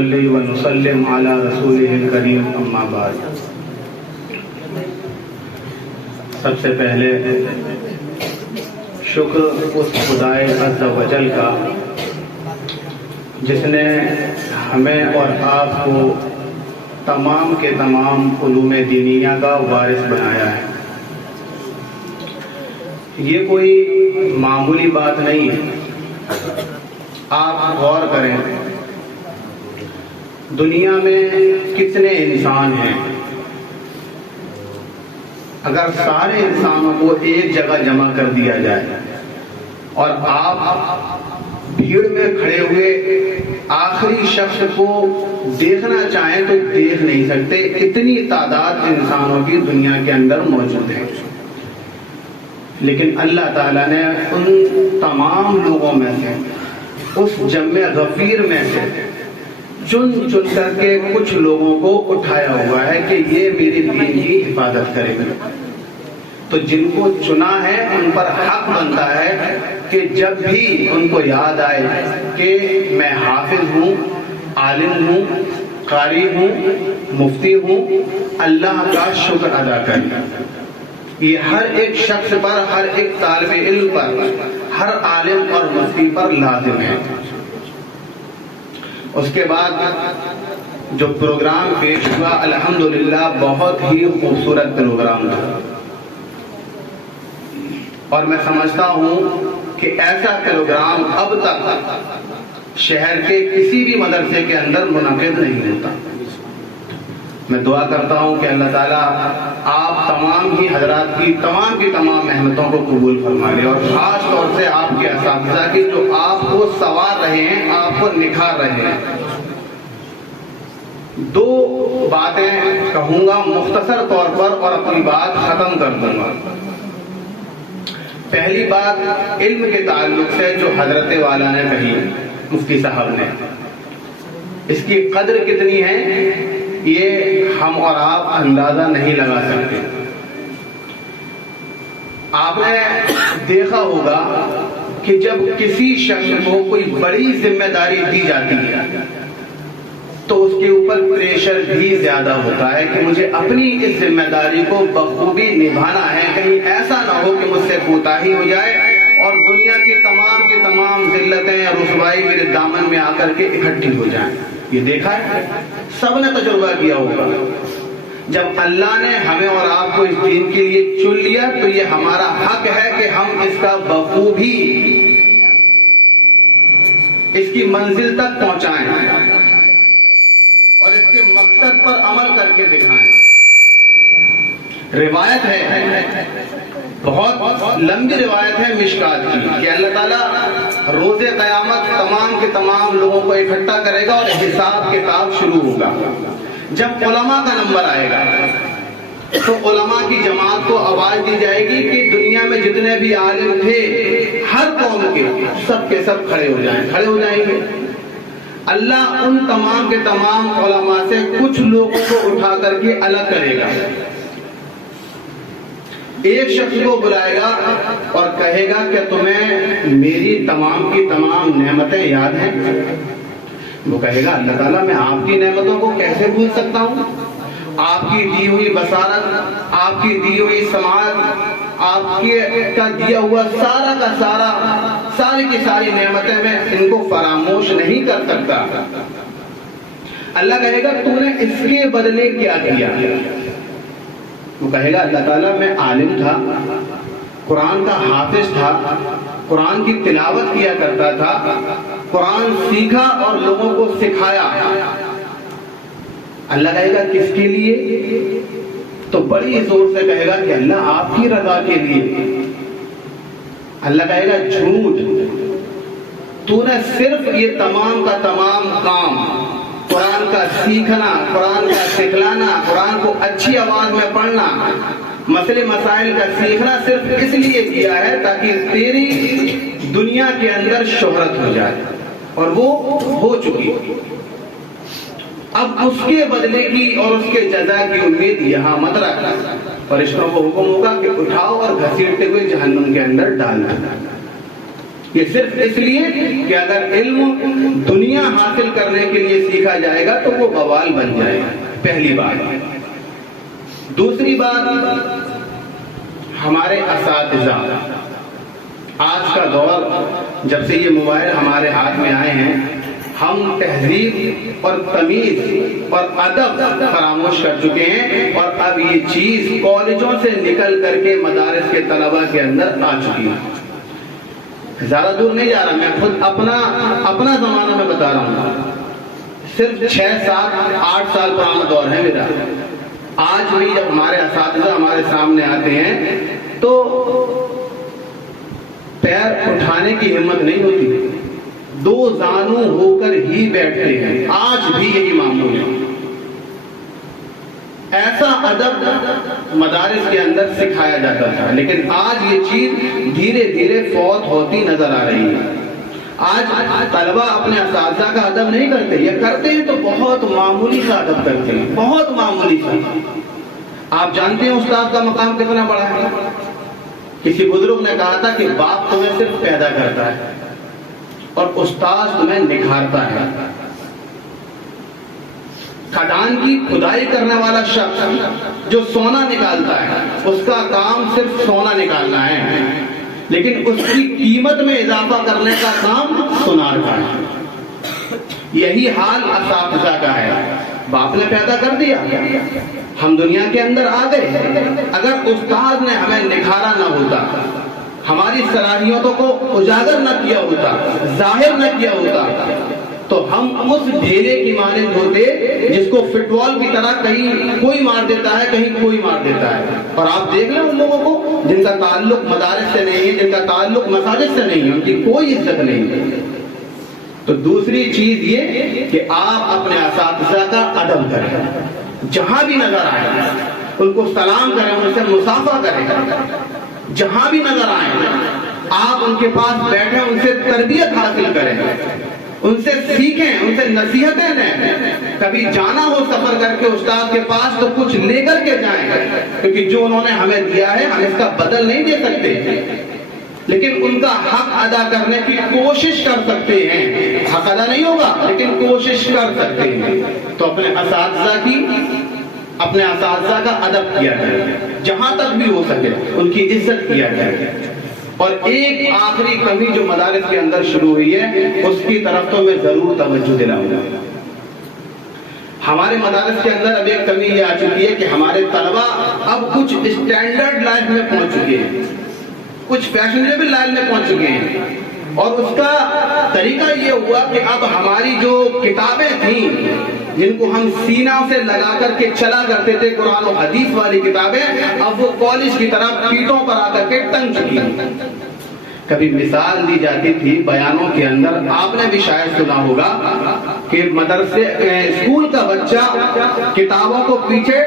نصلی و نسلم علی رسولہ الکریم اما بعد۔ سب سے پہلے شکر اس خدائے عز و جل کا جس نے ہمیں اور آپ کو تمام کے تمام علوم دینیہ کا وارث بنایا ہے۔ یہ کوئی معمولی بات نہیں ہے۔ آپ غور کریں، دنیا میں کتنے انسان ہیں؟ اگر سارے انسانوں کو ایک جگہ جمع کر دیا جائے اور آپ بھیڑ میں کھڑے ہوئے آخری شخص کو دیکھنا چاہیں تو دیکھ نہیں سکتے، اتنی تعداد انسانوں کی دنیا کے اندر موجود ہے۔ لیکن اللہ تعالیٰ نے ان تمام لوگوں میں سے، اس جمع غفیر میں سے چن کر کے کچھ لوگوں کو اٹھایا ہوا ہے کہ یہ میری دین کی حفاظت کرے گا۔ تو جن کو چنا ہے ان پر حق بنتا ہے کہ جب بھی ان کو یاد آئے کہ میں حافظ ہوں، عالم ہوں، قاری ہوں، مفتی ہوں، اللہ کا شکر ادا کریں۔ یہ ہر ایک شخص پر، ہر ایک طالب علم پر، ہر عالم اور مفتی پر لازم ہے۔ اس کے بعد جو پروگرام پیش ہوا الحمدللہ بہت ہی خوبصورت پروگرام تھا، اور میں سمجھتا ہوں کہ ایسا پروگرام اب تک شہر کے کسی بھی مدرسے کے اندر منعقد نہیں ہوتا۔ میں دعا کرتا ہوں کہ اللہ تعالیٰ آپ تمام ہی حضرات کی تمام محنتوں کو قبول فرما لے، اور خاص طور سے آپ کے اساتذہ کی جو آپ کو سنوار رہے ہیں، آپ کو نکھار رہے ہیں۔ دو باتیں کہوں گا مختصر طور پر اور اپنی بات ختم کر دوں گا۔ پہلی بات علم کے تعلق سے جو حضرت والا نے کہی، مفتی صاحب نے، اس کی قدر کتنی ہے یہ ہم اور آپ اندازہ نہیں لگا سکتے۔ آپ نے دیکھا ہوگا کہ جب کسی شخص کو کوئی بڑی ذمہ داری دی جاتی ہے تو اس کے اوپر پریشر بھی زیادہ ہوتا ہے کہ مجھے اپنی اس ذمہ داری کو بخوبی نبھانا ہے، کہیں ایسا نہ ہو کہ مجھ سے کوتاہی ہو جائے اور دنیا کی تمام ذلتیں اور رسوائی میرے دامن میں آ کر کے اکٹھی ہو جائیں۔ یہ دیکھا ہے، سب نے تجربہ کیا ہوگا۔ جب اللہ نے ہمیں اور آپ کو اس دین کے لیے چن لیا تو یہ ہمارا حق ہے کہ ہم اس کا بخوبی اس کی منزل تک پہنچائیں اور اس کے مقصد پر عمل کر کے دکھائیں۔ روایت ہے، بہت لمبی روایت ہے مشکات کی، کہ اللہ تعالیٰ روز قیامت تمام کے تمام لوگوں کو اکٹھا کرے گا اور حساب کتاب شروع ہوگا۔ جب علماء کا نمبر آئے گا تو علماء کی جماعت کو آواز دی جائے گی کہ دنیا میں جتنے بھی عالم تھے ہر قوم کے سب کے سب کھڑے ہو جائیں گے۔ اللہ ان تمام کے تمام علماء سے کچھ لوگوں کو اٹھا کر کے الگ کرے گا، ایک شخص کو بلائے گا اور کہے گا کہ تمہیں میری تمام کی تمام نعمتیں یاد ہیں؟ وہ کہے گا اللہ تعالیٰ میں آپ کی نعمتوں کو کیسے بھول سکتا ہوں؟ آپ کی دی ہوئی بصارت، آپ کی دی ہوئی سماعت، آپ کا دیا ہوا سارا کا سارا، ساری کی ساری نعمتیں میں ان کو فراموش نہیں کر سکتا۔ اللہ کہے گا تو نے اس کے بدلے کیا کیا؟ وہ کہے گا اللہ تعالیٰ میں عالم تھا، قرآن کا حافظ تھا، قرآن کی تلاوت کیا کرتا تھا، قرآن سیکھا اور لوگوں کو سکھایا۔ اللہ کہے گا کس کے لیے؟ تو بڑی زور سے کہے گا کہ اللہ آپ کی رضا کے لیے۔ اللہ کہے گا جھوٹ، تو نے صرف یہ تمام کا تمام کام قرآن کا سیکھنا، قرآن کا سکھلانا، قرآن کو اچھی آواز میں پڑھنا، مسئلے مسائل کا سیکھنا صرف اس لیے کیا ہے تاکہ تیری دنیا کے اندر شہرت ہو جائے، اور وہ ہو چکی۔ اب اس کے بدلے کی اور اس کے جزا کی امید یہاں مت رکھنا۔ فرشتوں کو حکم ہوگا کہ اٹھاؤ اور گھسیٹتے ہوئے جہنم کے اندر ڈالنا۔ یہ صرف اس لیے کہ اگر علم دنیا حاصل کرنے کے لیے سیکھا جائے گا تو وہ بوال بن جائے گا، پہلی بات۔ دوسری بات، ہمارے اساتذہ، آج کا دور جب سے یہ موبائل ہمارے ہاتھ میں آئے ہیں، ہم تہذیب اور تمیز اور ادب فراموش کر چکے ہیں، اور اب یہ چیز کالجوں سے نکل کر کے مدارس کے طلبہ کے اندر آ چکی ہے۔ زیادہ دور نہیں جا رہا، میں خود اپنا زمانہ میں بتا رہا ہوں، صرف 6 7 8 سال پرانا دور ہے میرا۔ آج بھی جب ہمارے اساتذہ ہمارے سامنے آتے ہیں تو پیر اٹھانے کی ہمت نہیں ہوتی، 2 زانو ہو کر ہی بیٹھتے ہیں، آج بھی یہی معمول ہے۔ ایسا ادب مدارس کے اندر سکھایا جاتا تھا، لیکن آج یہ چیز دھیرے دھیرے فوت ہوتی نظر آ رہی ہے۔ آج طلبہ اپنے اساتذہ کا ادب نہیں کرتے، یہ کرتے ہیں تو بہت معمولی سا ادب کرتے ہیں، بہت معمولی سا۔ آپ جانتے ہیں استاد کا مقام کتنا بڑا ہے؟ کسی بزرگ نے کہا تھا کہ باپ تمہیں صرف پیدا کرتا ہے اور استاد تمہیں نکھارتا ہے۔ کھدان کی کھدائی کرنے والا شخص جو سونا نکالتا ہے، اس کا کام صرف سونا نکالنا ہے، لیکن اس کی قیمت میں اضافہ کرنے کا کام سونار کا ہے۔ یہی حال اساتذہ کا ہے۔ باپ نے پیدا کر دیا، ہم دنیا کے اندر آ گئے، اگر استاد نے ہمیں نکھارا نہ ہوتا، ہماری صلاحیتوں کو اجاگر نہ کیا ہوتا، ظاہر نہ کیا ہوتا، تو ہم اس ڈھیلے کی مانند ہوتے جس کو فٹ بال کی طرح کہیں کوئی مار دیتا ہے، کہیں کوئی مار دیتا ہے۔ اور آپ دیکھ لیں ان لوگوں کو جن کا تعلق مدارس سے نہیں ہے، جن کا تعلق مساجد سے نہیں ہے، ان کی کوئی عزت نہیں ہے۔ تو دوسری چیز یہ کہ آپ اپنے اساتذہ کا ادب کریں، جہاں بھی نظر آئے ان کو سلام کریں، ان سے مصافحہ کریں، جہاں بھی نظر آئے آپ ان کے پاس بیٹھیں، ان سے تربیت حاصل کریں، ان سے سیکھیں، ان سے نصیحتیں لیں۔ کبھی جانا ہو سفر کر کے استاد کے پاس تو کچھ لے کر کے جائیں، کیونکہ جو انہوں نے ہمیں دیا ہے ہم اس کا بدل نہیں دے سکتے، لیکن ان کا حق ادا کرنے کی کوشش کر سکتے ہیں۔ حق ادا نہیں ہوگا لیکن کوشش کر سکتے ہیں۔ تو اپنے اساتذہ کا ادب کیا جائے، جہاں تک بھی ہو سکے ان کی عزت کیا جائے۔ اور ایک آخری کمی جو مدارس کے اندر شروع ہوئی ہے، اس کی طرف تو میں ضرور توجہ دلاؤں گا۔ ہمارے مدارس کے اندر اب ایک کمی یہ آ چکی ہے کہ ہمارے طلبہ اب کچھ اسٹینڈرڈ لائف میں پہنچ چکے ہیں، کچھ فیشنیبل لائف میں پہنچ چکے ہیں، اور اس کا طریقہ یہ ہوا کہ اب ہماری جو کتابیں تھیں جن کو ہم سینہ سے لگا کر کے چلا کرتے تھے، قرآن و حدیث والی کتابیں، اب وہ کالج کی طرح پیٹوں پر آ کر کے ٹنگ چکی ہیں۔ کبھی مثال دی جاتی تھی بیانوں کے اندر، آپ نے بھی شاید سنا ہوگا کہ مدرسے اسکول کا بچہ کتابوں کو پیچھے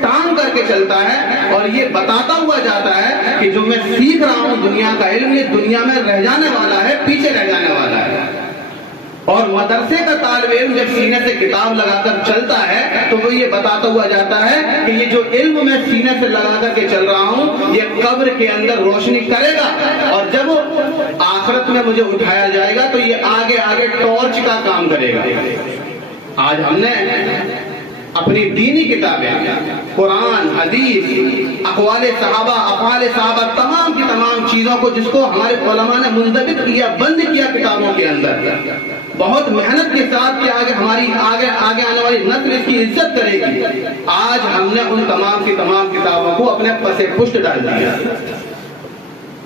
ٹانگ کر کے چلتا ہے اور یہ بتاتا ہوا جاتا ہے کہ جو میں سیکھ رہا ہوں دنیا کا علم، یہ دنیا میں رہ جانے والا ہے، پیچھے رہ جانے والا ہے۔ اور مدرسے کا طالب علم جب سینے سے کتاب لگا کر چلتا ہے تو وہ یہ بتاتا ہوا جاتا ہے کہ یہ جو علم میں سینے سے لگا کر کے چل رہا ہوں یہ قبر کے اندر روشنی کرے گا، اور جب آخرت میں مجھے اٹھایا جائے گا تو یہ آگے آگے ٹارچ کا کام کرے گا۔ آج ہم نے اپنی دینی کتابیں، قرآن، حدیث، اقوال صحابہ، افعال صحابہ، تمام کی تمام چیزوں کو جس کو ہمارے علماء نے منضبط کیا، بند کیا کتابوں کے اندر، بہت محنت کے ساتھ کہ ہماری آگے آنے والی نسل اس کی عزت کرے گی، آج ہم نے ان تمام کی تمام کتابوں کو اپنے پسے پشت ڈال دیا،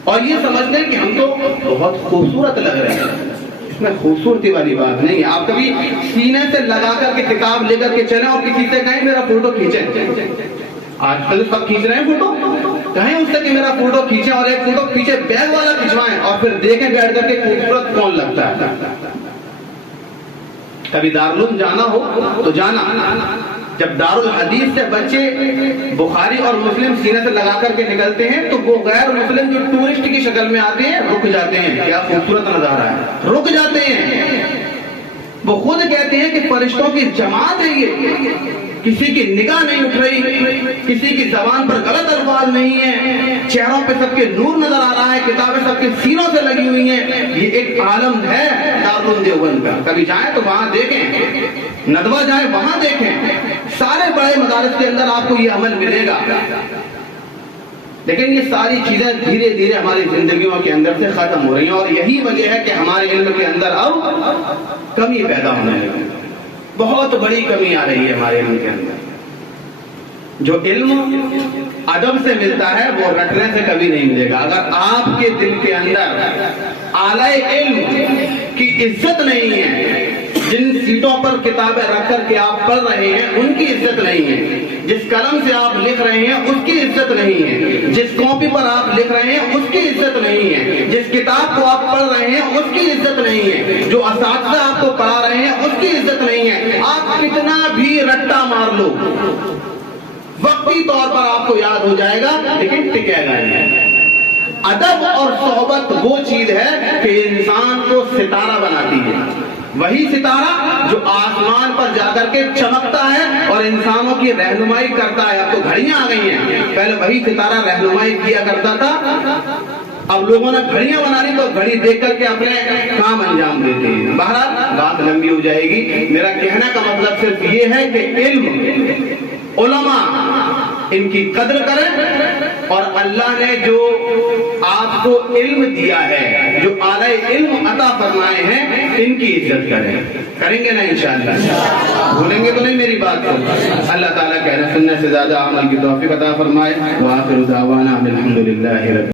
اور یہ سمجھ لیں کہ ہم تو بہت خوبصورت لگ رہے ہیں۔ اس میں خوبصورتی والی بات نہیں ہے۔ آپ کبھی سینے سے لگا کر کے کتاب لے کر کے چلیں اور کسی سے کہیں میرا فوٹو کھینچیں، آج کل سب کھینچ رہے ہیں فوٹو، کہیں اس سے کہ میرا فوٹو کھینچیں اور ایک فوٹو پیچھے بیگ والا کھنچوائیں اور پھر دیکھیں بیٹھ کر کے خوبصورت کون لگتا ہے۔ کبھی دارالعلوم جانا ہو تو جانا، جب دارالحدیث سے بچے بخاری اور مسلم سینے سے لگا کر کے نکلتے ہیں تو وہ غیر مسلم جو ٹورسٹ کی شکل میں آتے ہیں رک جاتے ہیں، کیا خوبصورت نظارہ ہے، رک جاتے ہیں۔ وہ خود کہتے ہیں کہ فرشتوں کی جماعت ہے یہ، کسی کی نگاہ نہیں اٹھ رہی، کسی کی زبان پر غلط الفاظ نہیں ہے، چہروں پہ سب کے نور نظر آ رہا ہے، کتابیں سب کے سینوں سے لگی ہوئی ہیں، یہ ایک عالم ہے دارالعلوم دیوبند کا۔ کبھی جائیں تو وہاں دیکھیں، ندوہ جائیں وہاں دیکھیں، سارے بڑے مدارس کے اندر آپ کو یہ عمل ملے گا۔ لیکن یہ ساری چیزیں دھیرے دھیرے ہماری زندگیوں کے اندر سے ختم ہو رہی ہیں، اور یہی وجہ ہے کہ ہمارے علم کے اندر اب کمی پیدا ہونے لگی، بہت بڑی کمی آ رہی ہے ہمارے علم کے اندر۔ جو علم ادب سے ملتا ہے وہ رٹنے سے کبھی نہیں ملے گا۔ اگر آپ کے دل کے اندر اعلی علم کی عزت نہیں ہے، جن سیٹوں پر کتابیں رکھ کر کے آپ پڑھ رہے ہیں ان کی عزت نہیں ہے، جس قلم سے آپ لکھ رہے ہیں اس کی عزت نہیں ہے، جس کاپی پر آپ لکھ رہے ہیں اس کی عزت نہیں ہے، جس کتاب کو آپ پڑھ رہے ہیں اس کی عزت نہیں ہے، جو اساتذہ آپ کو پڑھا رہے ہیں اس کی عزت نہیں ہے، آپ کتنا بھی رٹا مار لو وقتی طور پر آپ کو یاد ہو جائے گا لیکن ٹکے گا نہیں۔ ادب اور صحبت وہ چیز ہے کہ انسان کو ستارہ بناتی ہے، وہی ستارہ جو آسمان پر جا کر کے چمکتا ہے اور انسانوں کی رہنمائی کرتا ہے۔ اب تو گھڑیاں آ گئی ہیں، پہلے وہی ستارہ رہنمائی کیا کرتا تھا، اب لوگوں نے گھڑیاں بنا لی تو گھڑی دیکھ کر کے اپنے کام انجام دیتے ہیں۔ بہرحال بات لمبی ہو جائے گی، میرا کہنے کا مطلب صرف یہ ہے کہ علم، علماء ان کی قدر کریں، اور اللہ نے جو آپ کو علم دیا ہے، جو اعلی علم عطا فرمائے ہیں، ان کی عزت کریں۔ کریں گے نا انشاءاللہ؟ بھولیں گے تو نہیں میری بات کو؟ اللہ تعالیٰ کہنے سننے سے زیادہ عمل کی توفیق عطا فرمائے۔ وآخر دعوانا الحمدللہ رب